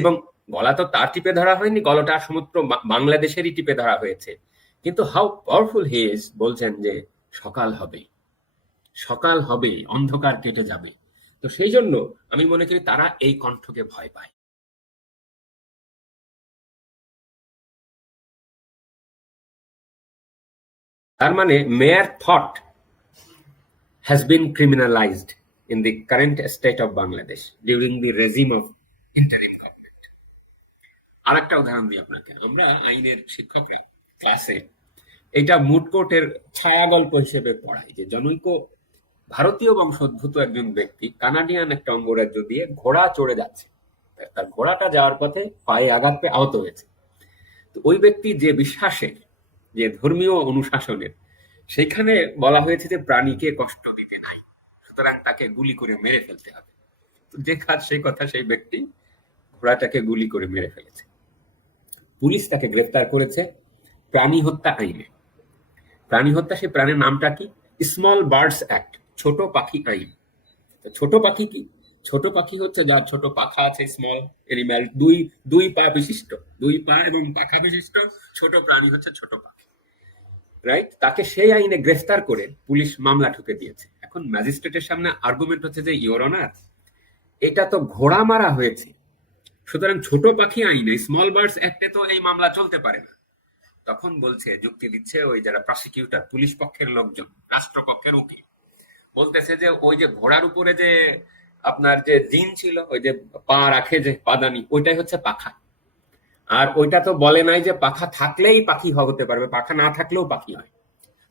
এবং গলা তো তার টিপে ধরা হয়নি, গলাটা সমুদ্র বাংলাদেশেরই টিপে ধরা হয়েছে। কিন্তু হাউ পাওয়ারফুল হি ইজ বলছেন যে সকাল হবে। সকাল হবে, অন্ধকার কেটে যাবে। তো সেই জন্য আমি মনে করি তারা এই কণ্ঠকে ভয় পায়। তার মানে mere thought been criminalized in the current state of Bangladesh during the regime of interim government. আর একটা উদাহরণ দিই আপনাকে। আমরা আইনের শিক্ষকরা ক্লাসে এটা মুড কোর্টের ছায়া গল্প হিসেবে পড়াই যে জনৈক ভারতীয় বংশোদ্ভূত একজন ব্যক্তি, কানাডিয়ান একটা অঙ্গরাজ্য দিয়ে ঘোড়া চড়ে যাচ্ছে। তার ঘোড়াটা যাওয়ার পথে পায়ে আঘাত পেয়ে আহত হয়েছে। তো ওই ব্যক্তি যে বিশ্বাসের যে ধর্মীয় অনুশাসনের, সেখানে বলা হয়েছে যে প্রাণীকে কষ্ট দিতে নাই, সুতরাং তাকে গুলি করে মেরে ফেলতে হবে। তো যে কাজ, সেই কথা সেই ব্যক্তি ঘোড়াটাকে গুলি করে মেরে ফেলেছে। পুলিশ তাকে গ্রেফতার করেছে প্রাণী হত্যা আইনে। প্রাণী হত্যা সেই প্রাণীর নামটা কি? স্মল বার্ডস অ্যাক্ট ছোট পাখি আইন। ছোট পাখি কি? ছোট পাখি হচ্ছে যার ছোট পাখা আছে স্মল এনিম্যাল দুই দুই পা বিশিষ্ট, দুই পা এবং পাখা বিশিষ্ট, ছোট প্রাণী হচ্ছে ছোট পাখি। রাইট তাকে সেই আইনে গ্রেফতার করে পুলিশ মামলা ঠুকে দিয়েছে। এখন ম্যাজিস্ট্রেটের সামনে আর্গুমেন্ট হচ্ছে যে ইওর অনার এটা তো ঘোড়া মারা হয়েছে। সুতরাং ছোট পাখি আইনে স্মল বার্ডস অ্যাক্টে তো এই মামলা চলতে পারে না। তখন বলছে, যুক্তি দিচ্ছে ওই যারা প্রসিকিউটর পুলিশ পক্ষের লোকজন, রাষ্ট্রপক্ষের উকিল। বলতেছে যে ওই যে ঘোড়ার উপরে যে আপনার যে জিন ছিল, ওই যে পা রাখে যে পাদানি, ওইটাই হচ্ছে পাখা। আর ওইটা তো বলে নাই যে পাখা থাকলেই পাখি হতে পারবে, পাখা না থাকলেও পাখি হয়।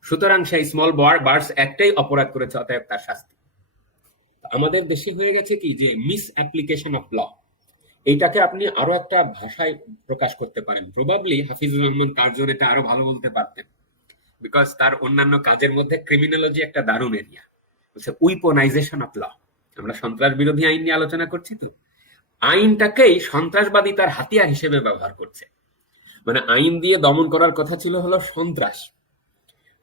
সুতরাং সেই স্মল বার্ডস একটাই অপরাধ করেছে, অতএব তার শাস্তি। আমাদের দেশে হয়ে গেছে কি? যে মিস অ্যাপ্লিকেশন অফ ল এইটাকে আপনি আরও একটা ভাষায় প্রকাশ করতে পারেন। প্রবাবলি হাফিজুর রহমান কার্জন এটা আরও ভালো বলতে পারতেন। বিকজ তার অন্যান্য কাজের মধ্যে ক্রিমিনোলজি একটা দারুণ এরিয়া হচ্ছে উইপোনাইজেশন অফ ল আমরা সন্ত্রাস বিরোধী আইন নিয়ে আলোচনা করছি তো। আইনটাকেই সন্ত্রাসবাদী তার হাতিয়ার হিসেবে ব্যবহার করছে। মানে আইন দিয়ে দমন করার কথা ছিল হলো সন্ত্রাস।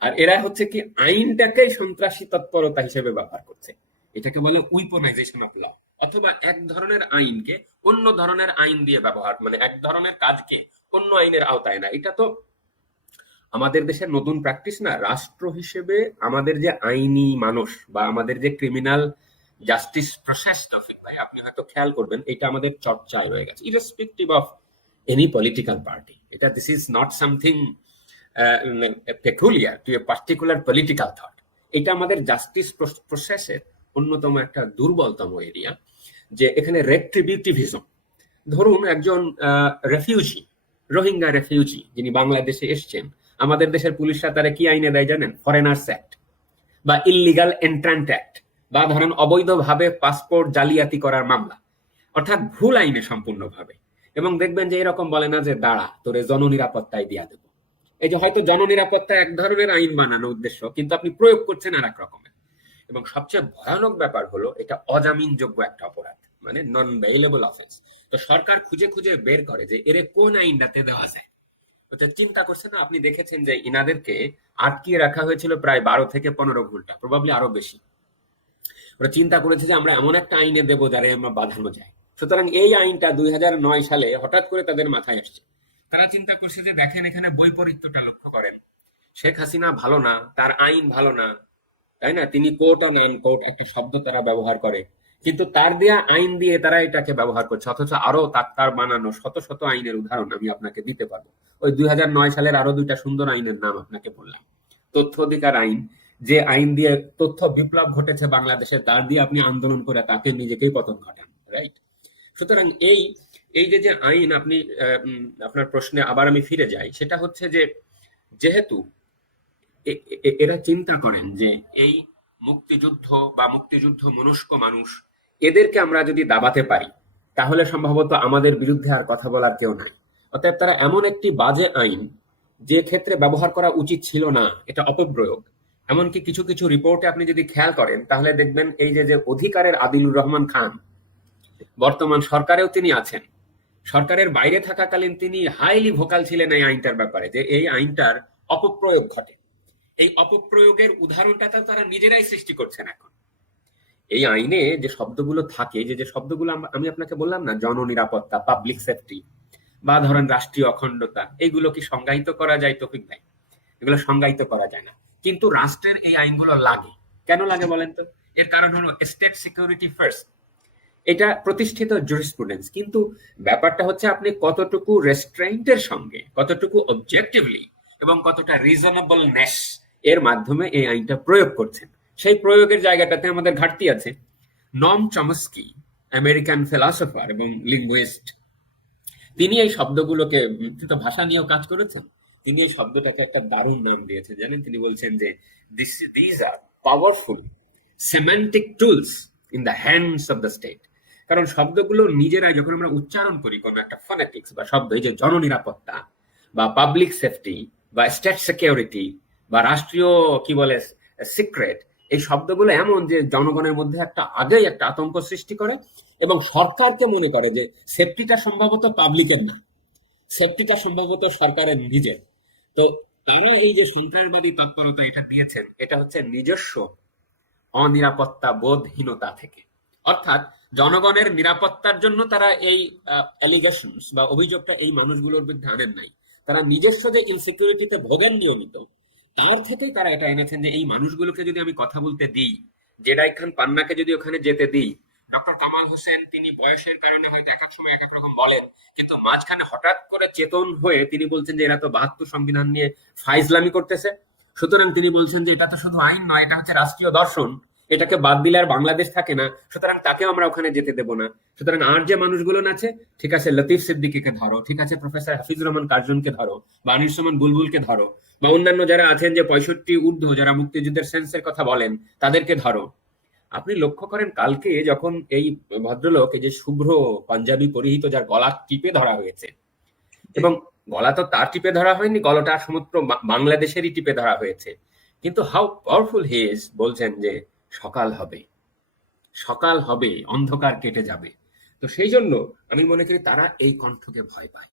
আর এরা হচ্ছে কি আইনটাকেই সন্ত্রাসী তৎপরতা হিসেবে ব্যবহার করছে। এটাকে বলে উইপনাইজেশন অফ ল, অথবা এক ধরনের আইনকে অন্য ধরনের আইন দিয়ে ব্যবহার মানে এক ধরনের কাজকে অন্য আইনের আওতায় না এটা তো আমাদের দেশের নতুন প্র্যাকটিস না? রাষ্ট্র হিসেবে আমাদের যে আইনি মানুষ বা আমাদের যে ক্রিমিনাল জাস্টিস প্রসেস ভাই, আপনি হয়তো খেয়াল করবেন, এটা আমাদের চর্চায় রয়ে গেছে irrespective of any political party এটা this is not something peculiar to a particular political thought এটা আমাদের জাস্টিস প্রসেসের অন্যতম একটা দুর্বলতম এরিয়া যে এখানে রেট্রিবিউটিভিজম ধরুন একজন রেফিউজি রোহিঙ্গা রেফিউজি যিনি বাংলাদেশে এসছেন, আমাদের দেশের পুলিশরা তারা কি আইনে দেয় জানেন? ফরেনার্স অ্যাক্ট বা ইললিগাল এন্ট্রান্ট অ্যাক্ট বা ধরেন অবৈধভাবে পাসপোর্ট জালিয়াতি করার মামলা। অর্থাৎ ভুল আইনে সম্পূর্ণভাবে। এবং দেখবেন যে এরকম বলে না যে, দাঁড়া, তোরে জননিরাপত্তায় দিয়া দেবো। এই যে হয়তো জননিরাপত্তা এক ধরনের আইন বানানো উদ্দেশ্য, কিন্তু আপনি প্রয়োগ করছেন আর এক রকমের। এবং সবচেয়ে ভয়ানক ব্যাপার হলো, এটা অজামিনযোগ্য একটা অপরাধ মানে নন বেইলেবল অফেন্স তো সরকার খুঁজে খুঁজে বের করে যে এর কোন আইনটাতে দেওয়া যায়। ওটা চিন্তা করছে, না, আপনি দেখেছেন যে ইনাদেরকে আটকিয়ে রাখা হয়েছিল প্রায় বারো থেকে পনেরো ঘণ্টা প্রবাবলি আরও বেশি। ওরা চিন্তা করেছে যে আমরা এমন একটা আইনে দেবো যারা আমরা বাঁধানো যায়। সুতরাং এই আইনটা দুই হাজার নয় সালে হঠাৎ করে তাদের মাথায় আসছে। তারা চিন্তা করছে যে দেখেন, এখানে বৈপরীত্যটা লক্ষ্য করেন। শেখ হাসিনা ভালো না, তার আইন ভালো না তাই না? তিনি কোর্ট অন কোর্ট একটা শব্দ তারা ব্যবহার করে। কিন্তু তার দেয়া আইন দিয়ে তারা এটাকে ব্যবহার করছে। অথচ আরও তার তার বানানো শত শত আইনের উদাহরণ আমি আপনাকে দিতে পারব। ওই দুই হাজার নয় সালের আরও দুইটা সুন্দর আইনের নাম আপনাকে বললাম। তথ্য অধিকার আইন, যে আইন দিয়ে তথ্য বিপ্লব ঘটেছে বাংলাদেশে, তার দিয়ে আপনি আন্দোলন করে তাকে নিজেকেই পতন ঘটান রাইট সুতরাং এই এই যে যে আইন আপনি আপনার প্রশ্নে আবার আমি ফিরে যাই, সেটা হচ্ছে যে, যেহেতু এরা চিন্তা করেন যে এই মুক্তিযুদ্ধ বা মুক্তিযুদ্ধ মনস্ক মানুষ এদেরকে আমরা যদি দাবাতে পারি তাহলে সম্ভবত আমাদের বিরুদ্ধে আর কথা বলার কেউ নাই। অতএব তারা এমন একটি বাজে আইন যে ক্ষেত্রে ব্যবহার করা উচিত ছিল না এটা অপপ্রয়োগ। এমনকি কিছু কিছু রিপোর্টে আপনি যদি খেয়াল করেন তাহলে দেখবেন এই যে যে অধিকারের আদিলুর রহমান খান বর্তমান সরকারেও তিনি আছেন। সরকারের বাইরে থাকাকালীন তিনি হাইলি ভোকাল ছিলেন এই আইনটার ব্যাপারে যে এই আইনটার অপপ্রয়োগ ঘটে। এই অপপ্রয়োগের উদাহরণটা তারা নিজেরাই সৃষ্টি করছেন এখন। এই আইনে যে শব্দগুলো থাকে, যে যে শব্দগুলো আমি আপনাকে বললাম না, জননিরাপত্তা পাবলিক সেফটি বা ধরেন রাষ্ট্রীয় অখণ্ডতা এইগুলো কি সংজ্ঞায়িত করা যায়, তফিক ভাই? এগুলো সংজ্ঞায়িত করা যায় না। কিন্তু রাষ্ট্রের এই আইনগুলো লাগে। কেন লাগে বলেন তো? এর কারণ হলো স্টেট সিকিউরিটি ফার্স্ট এটা প্রতিষ্ঠিত জুরিসপ্রুডেন্স কিন্তু ব্যাপারটা হচ্ছে আপনি কতটুকু রেস্ট্রেন্টের সঙ্গে, কতটুকু অবজেক্টিভলি এবং কতটা রিজনেবলনেস এর মাধ্যমে এই আইনটা প্রয়োগ করছেন। সেই প্রয়োগের জায়গাটাতে আমাদের ঘাটতি আছে। নম চমস্কি, আমেরিকান ফিলসফার এবং লিঙ্গুইস্ট তিনি এই শব্দগুলোকে তো ভাষা নিয়েও কাজ করেছেন। তিনি এই শব্দটাকে একটা দারুণ নাম দিয়েছেন, জানেন? তিনি বলছেন যে this these are powerful semantic tools in the hands of the state কারণ শব্দগুলো নিজেরাই যখন আমরা উচ্চারণ করি, কোনো একটা ফনেটিক্স বা শব্দ, এই যে জননিরাপত্তা বা পাবলিক সেফটি বা স্টেট সিকিউরিটি বা রাষ্ট্রীয়, কি বলে সিক্রেট এই শব্দগুলো এমন যে জনগণের মধ্যে একটা আগেই একটা আতঙ্ক সৃষ্টি করে এবং সরকারকে মনে করে যে সেফটিটা সম্ভবত পাবলিকের না। সেফটিটা সম্ভবত সরকারের নিজের। তো তারা এই যে সন্ত্রাসবাদী তৎপরতা এটা দিয়েছেন এটা হচ্ছে নিজস্ব অনিরাপত্তা বোধহীনতা থেকে। অর্থাৎ জনগণের নিরাপত্তার জন্য তারা এই অ্যালিগেশন বা অভিযোগটা এই মানুষগুলোর বিরুদ্ধে আনেন নাই। তারা নিজস্ব যে ইনসিকিউরিটিতে ভোগেন নিয়মিত তার থেকেই তারা এটা এনেছেন যে এই মানুষগুলোকে যদি আমি কথা বলতে দিই জেডাই খান পান্নাকে যদি ওখানে যেতে দিই, ডক্টর কামাল হোসেন তিনি বয়সের কারণে হয়তো এক এক সময় এক এক রকম বলেন, কিন্তু মাঝখানে হঠাৎ করে চেতন হয়ে তিনি বলছেন যে এরা তো বাহাত্তর সংবিধান নিয়ে ফাইজলামি করতেছে। সুতরাং তিনি বলছেন যে এটা তো শুধু আইন নয়, এটা হচ্ছে রাষ্ট্রীয় দর্শন। এটাকে বাদ দিলে আর বাংলাদেশ থাকে না, সুতরাং তাকেও আমরা ওখানে যেতে দেবো না। সুতরাং আর যে মানুষগুলো আছে, ঠিক আছে, লতিফ সিদ্দিকীকে ধরো, ঠিক আছে, প্রফেসর হাফিজুর রহমান কার্জনকে ধরো, বা আনিসুমান বুলবুলকে ধরো, বা অন্যান্য যারা আছেন যে পঁয়ষট্টি ঊর্ধ্ব যারা মুক্তিযুদ্ধের সেন্সের কথা বলেন, তাদেরকে ধরো। আপনি লক্ষ্য করেন কালকে যখন এই ভদ্রলোক, এই যে শুভ্র পাঞ্জাবি পরিহিত যার গলা টিপে ধরা হয়েছে, এবং গলা তো তার টিপে ধরা হয়নি, গলাটা সমুদ্র বাংলাদেশেরই টিপে ধরা হয়েছে, কিন্তু হাউ পাওয়ারফুল হি ইজ বলছেন যে সকাল হবে। সকাল হবে, অন্ধকার কেটে যাবে। তো সেই জন্য আমি মনে করি তারা এই কণ্ঠকে ভয় পায়।